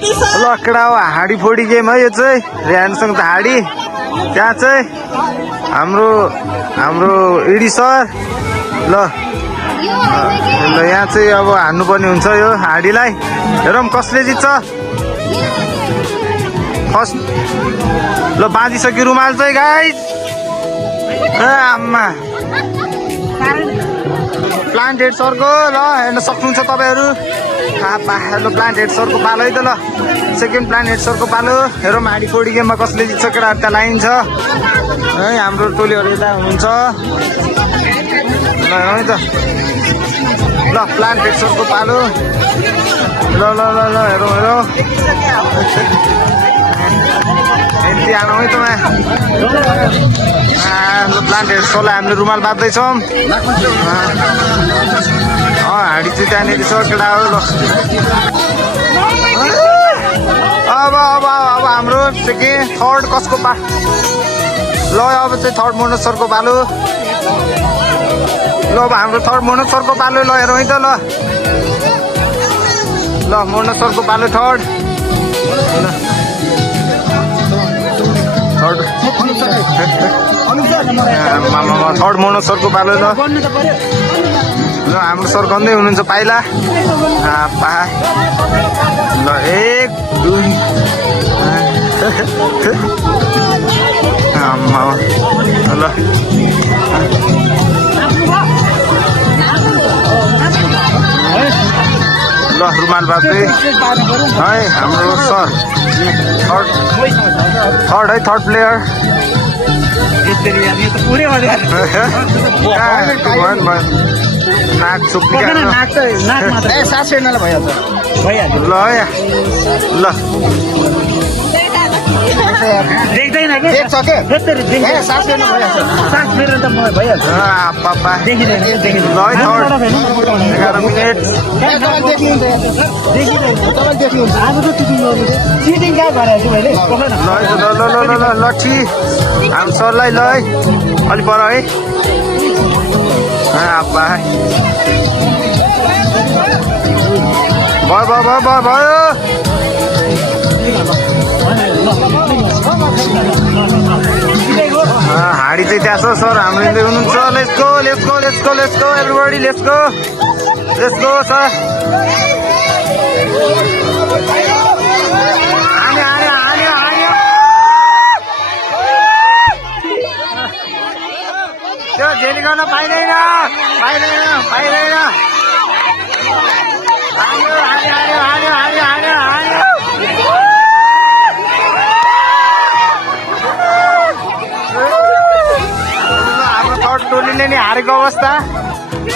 लकडा हो हाडी फोडी गेम है यो चाहिँ रेहानसँग त हाडी त्यहाँ चाहिँ हाम्रो हाम्रो इडी सर ल यहाँ चाहिँ अब हान्नुपर्ने हुन्छ यो हाडीलाई हेरौँ कसले जित्छ फर्स्ट ल बाँधिसक्यो रुमाल चाहिँ गाइस आम्मा प्लान्ट हेड सरको ल हेर्न सक्नुहुन्छ तपाईँहरू ल प्लान्ट हेड सरको पालो है त ल सेकेन्ड प्लान्ट हेड सरको पालो हेरौँ हाडी फोडी गेममा कसले जित्छ केटाहरू त्यहाँ लाइन छ है हाम्रो टोलीहरू यता हुनुहुन्छ ल है त ल प्लान्ट हेड सरको पालो ल ल ल ल हेरौँ हेरौँ यति आउनु है त ल प्लान्ट हेड सरलाई हामीले रुमाल बाँध्दैछौँ हाडी चाहिँ त्यहाँनिर छ केटाहरू ल अब अब अब हाम्रो सेकेन्ड थर्ड कसको ल अब चाहिँ थर्ड मनोज सरको पालो ल अब हाम्रो थर्ड मनोज सरको पालो ल हेरौँ है त ल मनोज सरको पालो थर्ड थर्ड मनोज सरको पालो ल हाम्रो सर गन्दै हुनुहुन्छ पाइला ल एक दुई ल ल रुमाल बाँध्दै है हाम्रो सर थर्ड है थर्ड प्लेयर नाक चुप्पी ल ल देख्दैन के देख्छ के सास फेर्नु भइहाल्छ सास फेर्नु त भइहाल्छ पापा देखिदैन ल 11 मिनेट देखिनुहुन्छ आज त सिटिङ कहाँ गराएको मैले ल लट्ठी हाम्रो सरलाई ल है अलि पर है आपा भयो भयो भयो भयो हाडी चाहिँ त्यहाँ छ सर हाम्रो हिँड्दै हुनुहुन्छ let's go let's go let's go let's go everybody let's go sir त्यो झेली गर्न पाइँदैन हाम्रो थर्ड टोलीले नि हारेको अवस्था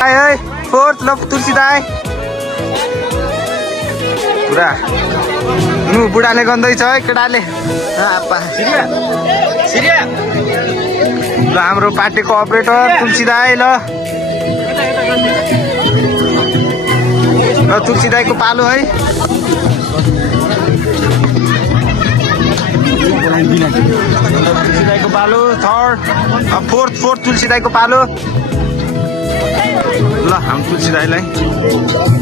है फोर्थ ल तुलसी दाई पुरा बुढाले गन्दैछ है केटाले ल हाम्रो पार्टीको अपरेटर तुलसी दाई ल तुलसी दाईको पालो है तुलसी दाईको पालो थर्ड फोर्थ तुलसी दाईको पालो ल हाम्रो तुलसी दाईलाई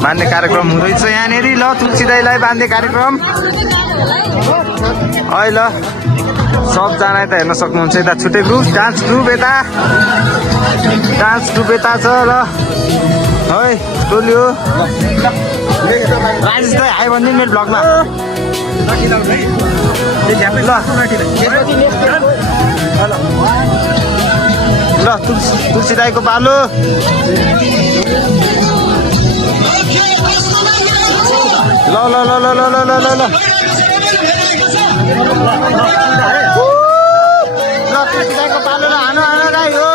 बाँध्ने कार्यक्रम हुँदैछ यहाँनिर ल तुलसी दाईलाई बाँध्ने कार्यक्रम है ल सबजना यता हेर्न सक्नुहुन्छ यता छुट्टै ग्रुप डान्स ग्रुप यता छ ल है टोली हो राजेश दाई आयो भने मेरो ब्लगमा ल तुलसी दाईको पालो ल ल ल ल ल ल ल ल तुलसी दाईको पालो ल हानो दाई हो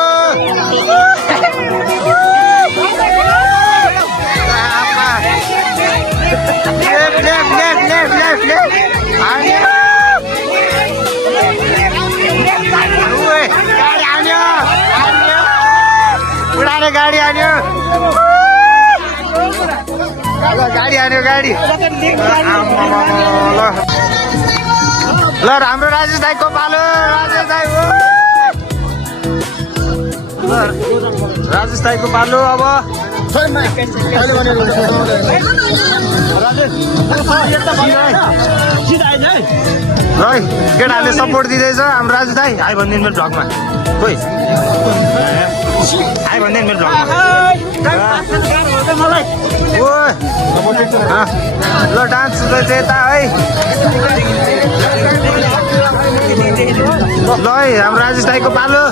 गाडी हान्यो गाडी ल हाम्रो राजेश दाईको पालो राजेश दाई हो राजेश दाईको पालो अब है केटाहरूले सपोर्ट दिँदैछ हाम्रो राजु दाई हाई भनिदिनु मेरो भ्लगमा खोइ हाई भनिदिनु मेरो भ्लगमा ल डान्स हुँदैछ यता है ल है हाम्रो राजेश दाईको पालो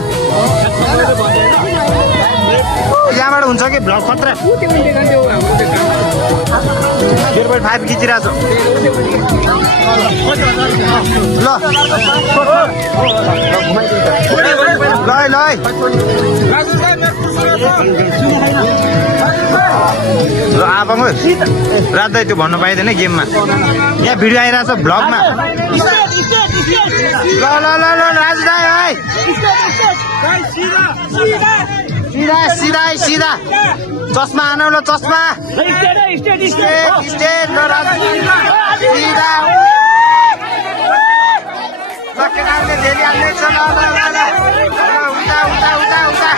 यहाँबाट हुन्छ कि भ्लग खतरा 0.5 खिचिरहेको छ ल ल ल आपाङ रात त्यो भन्नु पाइँदैन गेममा यहाँ भिडियो आइरहेछ भ्लगमा ल ल ल ल राजु दाई है सिधा सिधा सिधा चस्मा आनौ ल चस्मा स्टेट ल राजु सिधा ल केटाहरूले धेरै हाल्दैछ ल उता उता उता उता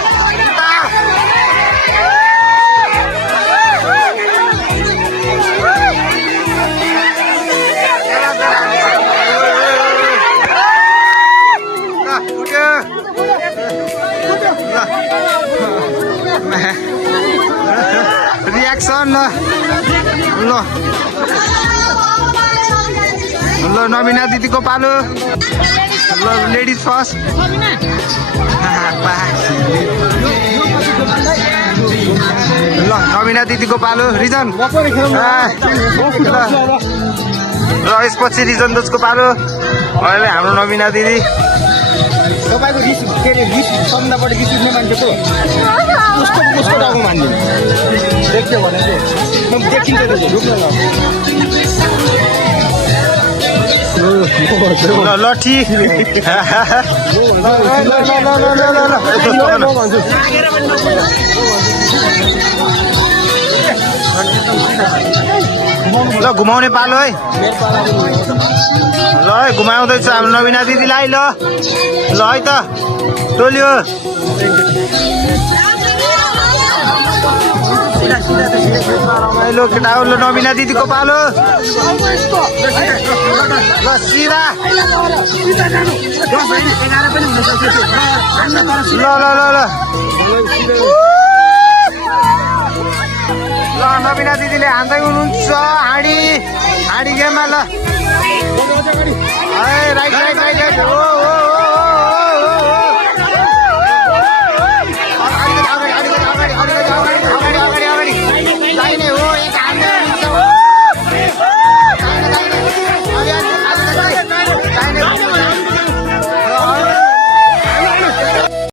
रियाक्सन ल ल नबिना दिदीको पालो ल लेडिज फर्स्ट ल नबिना दिदीको पालो रिजन र यसपछि रिजन दोजको पालो अहिले हाम्रो नबिना दिदी तपाईँको रिस के अरे रिस सम्दाबाट रिस उठ्ने मान्छेको उसको टाउको मान्दिनँ देख्यो भने चाहिँ देखिन्छ ल लठी ल घुमाउने पालो है ल है घुमाउँदैछ हाम्रो नबिना दिदीलाई ल ल है त टोल्यो रमाइलो केटा हो ल नबिना दिदीको पालो ल सिधा ल ल ल ल ल नबिना दिदीले हान्दै हुनुहुन्छ हाँडी गेममा ल राइट राइट राइट राइट हो